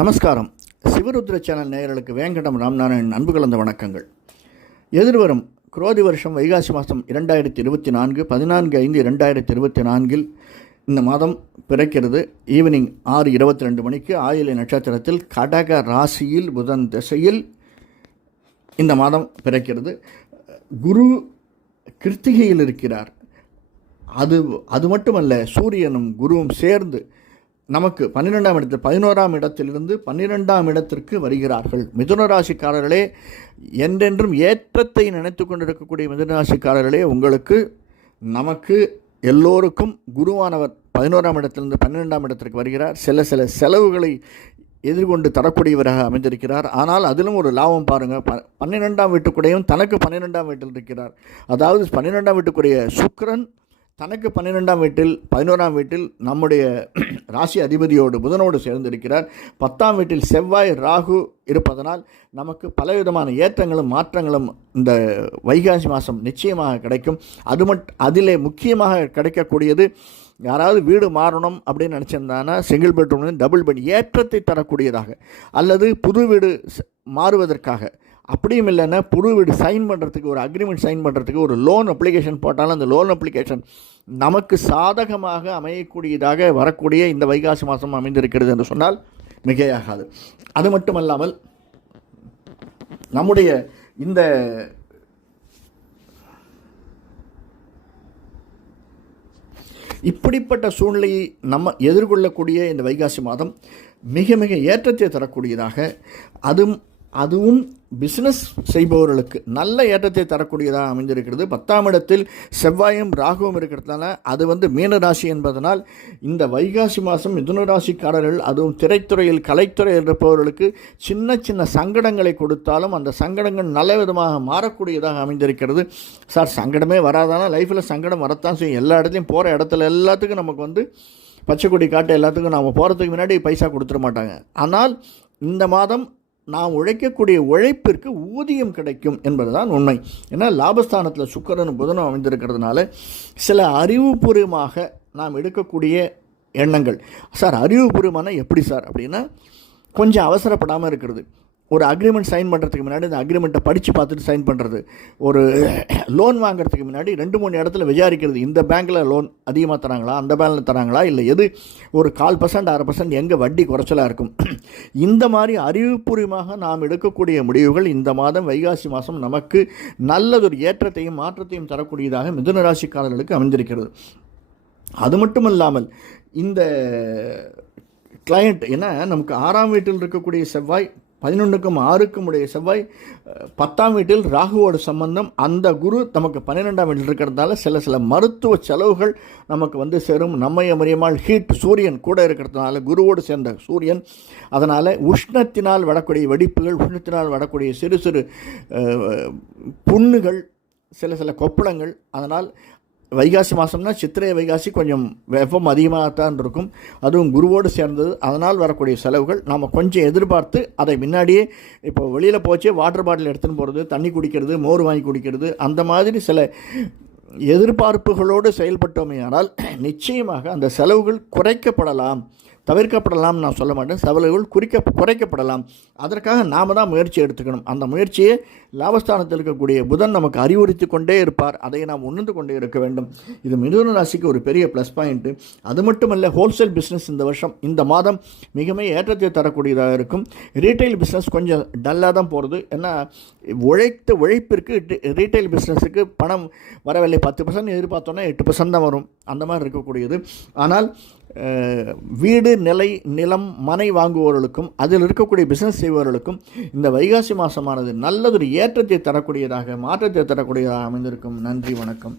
நமஸ்காரம். சிவருத்ர சேனல் நேயர்களுக்கு வேங்கடம் ராம்நாராயணன் அன்பு கலந்த வணக்கங்கள். எதிர்வரும் குரோதி வருஷம் வைகாசி மாதம் 2024 14/5/2024 இந்த மாதம் பிறக்கிறது. ஈவினிங் 6:22 மணிக்கு ஆயிலை நட்சத்திரத்தில் கடக ராசியில் புதன் திசையில் இந்த மாதம் பிறக்கிறது. குரு கிருத்திகையில் இருக்கிறார். அது மட்டுமல்ல, சூரியனும் குருவும் சேர்ந்து நமக்கு 12ஆம் இடத்தில் 11ஆம் இடத்திலிருந்து 12ஆம் இடத்திற்கு வருகிறார்கள். மிதுன ராசிக்காரர்களே, என்றென்றும் ஏற்றத்தை நினைத்து கொண்டிருக்கக்கூடிய மிதுன ராசிக்காரர்களே, உங்களுக்கு நமக்கு எல்லோருக்கும் குருவானவர் 11ஆம் இடத்திலிருந்து 12ஆம் இடத்திற்கு வருகிறார். சில செலவுகளை எதிர்கொண்டு தரக்கூடியவராக அமைந்திருக்கிறார். ஆனால் அதிலும் ஒரு லாபம் பாருங்கள். 12ஆம் வீட்டுக்குடையும் தனக்கு 12ஆம் வீட்டில் இருக்கிறார். அதாவது 12ஆம் வீட்டுக்குரிய சுக்கிரன் தனக்கு 12ஆம் வீட்டில் 11ஆம் வீட்டில் நம்முடைய ராசி அதிபதியோடு புதனோடு சேர்ந்திருக்கிறார். 10ஆம் வீட்டில் செவ்வாய் ராகு இருப்பதனால் நமக்கு பலவிதமான ஏற்றங்களும் மாற்றங்களும் இந்த வைகாசி மாதம் நிச்சயமாக கிடைக்கும். அதிலே முக்கியமாக கிடைக்கக்கூடியது, யாராவது வீடு மாறணும் அப்படின்னு நினச்சிருந்தாங்கன்னா சிங்கிள் பெட்ரூம் டபுள் பெட் ஏற்றத்தை தரக்கூடியதாக, அல்லது புது வீடு மாறுவதற்காக, அப்படியும் இல்லைன்னா புது வீடு சைன் பண்ணுறதுக்கு, ஒரு அக்ரிமெண்ட் சைன் பண்ணுறதுக்கு ஒரு லோன் அப்ளிகேஷன் போட்டாலும் அந்த லோன் அப்ளிகேஷன் நமக்கு சாதகமாக அமையக்கூடியதாக வரக்கூடிய இந்த வைகாசி மாதம் அமைந்திருக்கிறது என்று சொன்னால் மிகையாகாது. அது மட்டுமல்லாமல் நம்முடைய இந்த இப்படிப்பட்ட சூழ்நிலையை நம்ம எதிர்கொள்ளக்கூடிய இந்த வைகாசி மாதம் மிக மிக ஏற்றத்தை தரக்கூடியதாக, அதுவும் பிஸ்னஸ் செய்பவர்களுக்கு நல்ல ஏற்றத்தை தரக்கூடியதாக அமைந்திருக்கிறது. 10ஆம் இடத்தில் செவ்வாயும் ராகுவும் இருக்கிறதுனால அது மீனராசி என்பதனால் இந்த வைகாசி மாதம் மிதுன ராசிக்காரர்கள், அதுவும் திரைத்துறையில் கலைத்துறையில் இருப்பவர்களுக்கு சின்ன சின்ன சங்கடங்களை கொடுத்தாலும் அந்த சங்கடங்கள் நல்ல விதமாக மாறக்கூடியதாக அமைந்திருக்கிறது. சார், சங்கடமே வராதானா? லைஃப்பில் சங்கடம் வரத்தான் செய்யும். எல்லா இடத்துலையும் போகிற இடத்துல எல்லாத்துக்கும் நமக்கு பச்சை கொடி காட்ட எல்லாத்துக்கும் நாம் போகிறதுக்கு முன்னாடி பைசா கொடுத்துட மாட்டாங்க. ஆனால் இந்த மாதம் நாம் உழைக்கக்கூடிய உழைப்பிற்கு ஊதியம் கிடைக்கும் என்பதுதான் உண்மை. ஏன்னா லாபஸ்தானத்தில் சுக்கிரனும் புதனும் அமைந்திருக்கிறதுனால சில அறிவுபூர்வமாக நாம் எடுக்கக்கூடிய எண்ணங்கள். சார், அறிவுபூர்வமான எப்படி சார் அப்படின்னா, கொஞ்சம் அவசரப்படாமல் இருக்கிறது. ஒரு அக்ரிமெண்ட் சைன் பண்ணுறதுக்கு முன்னாடி அந்த அக்ரிமெண்ட்டை படித்து பார்த்துட்டு சைன் பண்ணுறது. ஒரு லோன் வாங்குறதுக்கு முன்னாடி 2-3 இடத்துல விசாரிக்கிறது. இந்த பேங்க்கில் லோன் அதிகமாக தராங்களா, அந்த பேங்கில் தராங்களா, இல்லை எது ஒரு 1/4% 1/2% எங்கே வட்டி குறைச்சலாக இருக்கும். இந்த மாதிரி அறிவுபூர்வமாக நாம் எடுக்கக்கூடிய முடிவுகள் இந்த மாதம் வைகாசி மாதம் நமக்கு நல்லதொரு ஏற்றத்தையும் மாற்றத்தையும் தரக்கூடியதாக மிதுன ராசிக்காரர்களுக்கு அமைந்திருக்கிறது. அது மட்டுமல்லாமல் இந்த கிளையண்ட், ஏன்னா நமக்கு 6ஆம் வீட்டில் இருக்கக்கூடிய செவ்வாய் 11க்கும் 6க்கும் உடைய செவ்வாய், 10ஆம் வீட்டில் ராகுவோட சம்பந்தம், அந்த குரு நமக்கு 12ஆம் வீட்டில் இருக்கிறதுனால சில மருத்துவ செலவுகள் நமக்கு சேரும். நம்மை அறியாமல் ஹீட் சூரியன் கூட இருக்கிறதுனால, குருவோடு சேர்ந்த சூரியன், அதனால் உஷ்ணத்தினால் வரக்கூடிய வெடிப்புகள், உஷ்ணத்தினால் வரக்கூடிய சிறு புண்ணுகள், சில கொப்பளங்கள். அதனால் வைகாசி மாதம்னா சித்திரை வைகாசி கொஞ்சம் வெப்பம் அதிகமாகத்தான் இருக்கும். அதுவும் குருவோடு சேர்ந்தது. அதனால் வரக்கூடிய செலவுகள் நாம் கொஞ்சம் எதிர்பார்த்து அதை முன்னாடியே, இப்போ வெளியில் போச்சு வாட்டர் பாட்டில் எடுத்துன்னு போகிறது, தண்ணி குடிக்கிறது, மோர் வாங்கி குடிக்கிறது, அந்த மாதிரி சில எதிர்பார்ப்புகளோடு செயல்பட்டோமே ஆனால் நிச்சயமாக அந்த செலவுகள் குறைக்கப்படலாம், தவிர்க்கப்படலாம். நான் சொல்ல மாட்டேன், செலவுகள் குறைக்கப்படலாம். அதற்காக நாம் தான் முயற்சி எடுத்துக்கணும். அந்த முயற்சியை லாபஸ்தானத்தில் இருக்கக்கூடிய புதன் நமக்கு அறிவுறுத்தி கொண்டே இருப்பார். அதை நாம் உணர்ந்து கொண்டே இருக்க வேண்டும். இது மிதுன ராசிக்கு ஒரு பெரிய ப்ளஸ் பாயிண்ட்டு. அது மட்டுமல்ல, ஹோல்சேல் பிஸ்னஸ் இந்த மாதம் மிக ஏற்றத்தை தரக்கூடியதாக இருக்கும். ரீட்டைல் பிஸ்னஸ் கொஞ்சம் டல்லாக தான் போகிறது. ஏன்னா உழைப்பிற்கு ரீட்டைல் பிஸ்னஸுக்கு பணம் வரவில்லை. 10% எதிர்பார்த்தோன்னா 8% தான் வரும். அந்த மாதிரி இருக்கக்கூடியது. ஆனால் வீடு, நிலம், மனை வாங்குபவர்களுக்கும் அதில் இருக்கக்கூடிய பிஸ்னஸ் செய்பவர்களுக்கும் இந்த வைகாசி மாதமானது நல்லதொரு ஏற்றத்தை தரக்கூடியதாக, மாற்றத்தை தரக்கூடியதாக அமைந்திருக்கும். நன்றி, வணக்கம்.